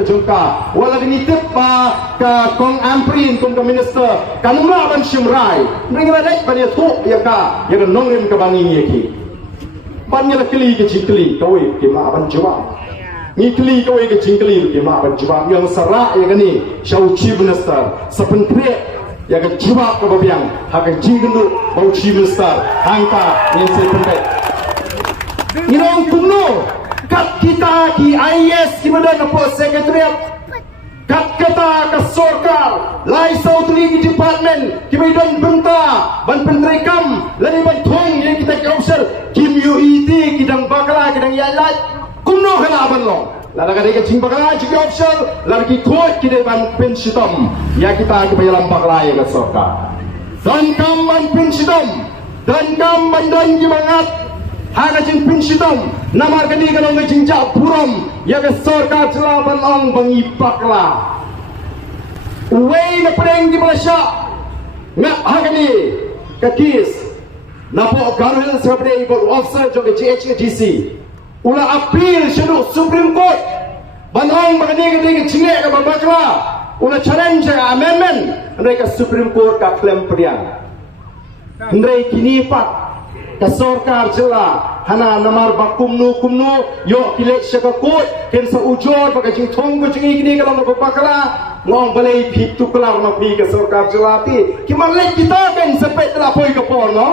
ke jongka wala ni tip ka kong amprin kum ka minister kanuma ban shimrai ring la dai ban ya thu ya ka ya nong rim ka bangi ye ki ban ya kli ke jikli ka we ki ma ban jawab ni kli ka we ke jikli ki ma ban jawab yang sara ya ni shau chief minister sapen pre ya ka jawab ka babiang ha ka jingu bau chief minister hangka ni se pentai Inong kuno kat kita ki IS ki badan apa sekretariat kat kita ke sorkar lai sautri ki department ki badan benta ban pentrikam lani ban thong yang kita ke officer kim UET ki dang bakala ki dang yalai kuno kala ban lo lada ka ke jing bakala ki officer lada ki court ki ban pensitom ya kita ki bayalam bakala ya ke sorkar dan kam ban pensitom dan kam ban ki mangat Haga jing pinsitom namar kani kalau ngajing jak buram ya ke sorkar celaban ong bangi pakla uwei na pereng di Malaysia ngak haga ni kakis napo garel sebagai ikut officer jong ke GHDC ula appeal syeduk Supreme Court banong bagani ke cingek ke babakla ula challenge amendment mereka Supreme Court ka klaim periang mereka kini pak Kasorkar jela hana namar bakumnu yo kilek syaka kot ken sa ujor baka jing thong ko jing igni kalau ko pakala ngong balai phik tu kala ma pi kasorkar jela ti kimalek kita kan sepet la poi ka por no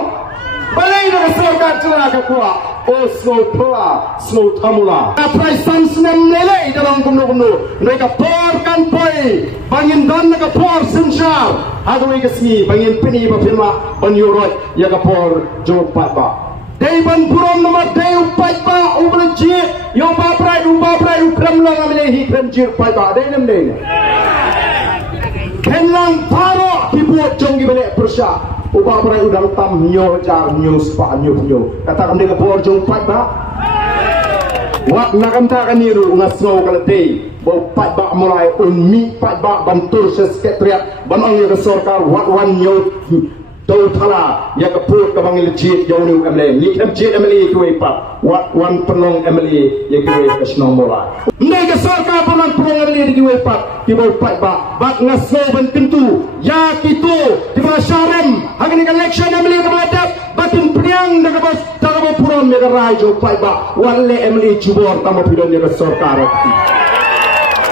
balai na kasorkar jela ka kwa o snow thamula aprai samsnem lele dalam kumnu mereka por kan poi bangin dan ka por simshar agoi kasmi bangin pini ba firma ban yorot ya ka por jo patba dei ban burom nama dei upat ba ubrajit yo ba prai ukram lang amle hi kram jir patba dei nam dei kenlang paro kibuat jong gibale persya uba prai udang tam nyo jar nyo spa nyo kata kam de ka por jong patba wat nakam ta kaniru ngasno kala dei bau pat ba mulai unmi pat ba bantur sekretariat banong ya sorkar wat wan nyo tau thala ya ka put ka bangil jit jawni amle ni kam jit amle ku pat wat wan penong amle ya ku ka sno mulai ndai ka sorkar panan penong amle di ku pat ki bau pat ba bat ngasno ban kentu ya kitu di ba sharem hagni ka election amle ka badap batin priang daga bas daga ba puron me ka rai jo pat ba walle amle jubor tamo pidon ya sorkar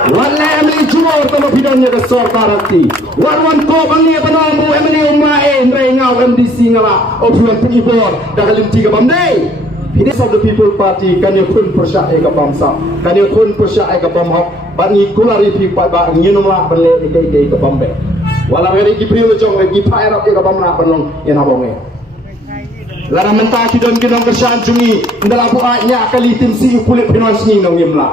Wala emli jumor tamo pidonnya ke sorkar akti. Warwan ko bangi panamu emli umae ndai ngau MDC ngala opuan pengibor dagalim tiga bamdai. Peace of the People Party kan yakun persya eka bangsa. Kan yakun persya eka bamhok bangi kulari pi pa ba nginumla bale eke ke bambe. Wala ngari ki priyo jong ki pairap eka bamna panong ena bonge. Lara menta ki don kinong kersyan jungi ndala bu anya kali tim si kulit pinos ni nong yemla.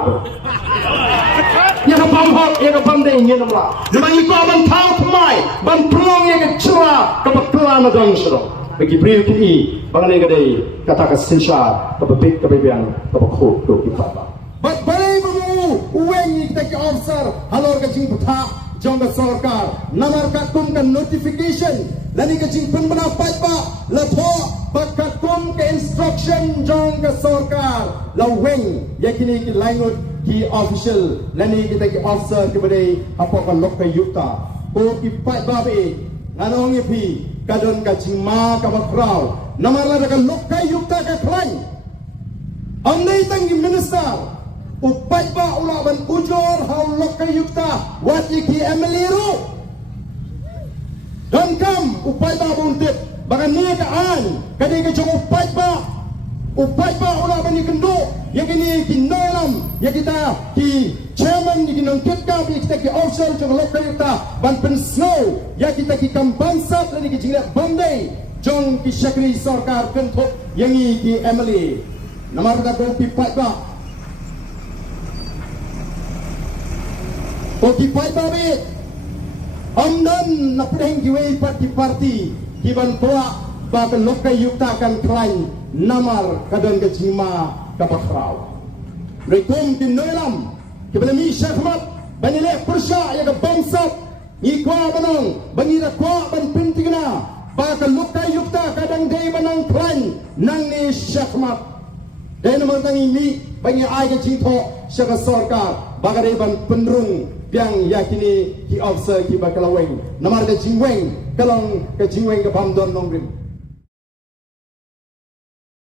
Ya ka bamhok ya ka bamde ngin namla namangi ko ban tau pemai ban prong ya ka chua ka bakla na dong sro bagi priyo ki bangne ka dei kata ka sinsha ka babik ka bebian ka bakho to ki pala bat balai mamu uwen kita ki officer halor ka jing putha jong ka sorkar namar ka kum ka notification lani ka jing penbana patba la tho bakat kum ka instruction jong ka sorkar la weng yakini ki language ki official lani kita ki officer ki badai apa kan lokay yukta ko ki pat babe nganong ipi kadon ka chima ka bakraw namara ka lokay yukta ka klan amnay tangi minister upat ba ulaban ujor haw lokay yukta wat iki emeliru dan kam upat ba buntit baka niya kaan kadi ka chung upat ba ulaban ikendo ya kini kinolam ya kita ki chairman di kinongkit ka kita ki official jong lokal kita ban pen snow ya kita ki kambansat lani ki jingla bandai jong ki syakri sarkar kentok yangi ki Emily namar ta ko pi pai ba ko ki pai ba be amdan na pedeng ki wei parti ki ban toa ba ka lokal yukta kan klain namar kadon ke jima kapakraw rekum tinolam kibelami syahmat banile persya ya ka bangsat ikwa banong bangira kwa ban pintigna ba ka lukay yukta kadang day banang klan nang ni syahmat Dan naman tang ini banyak ay ka jingtho syaka sarkar bagare ban penrung biang yakini ki officer ki bakalaweng namar ka jingweng kalong ka jingweng ka bamdon nongrim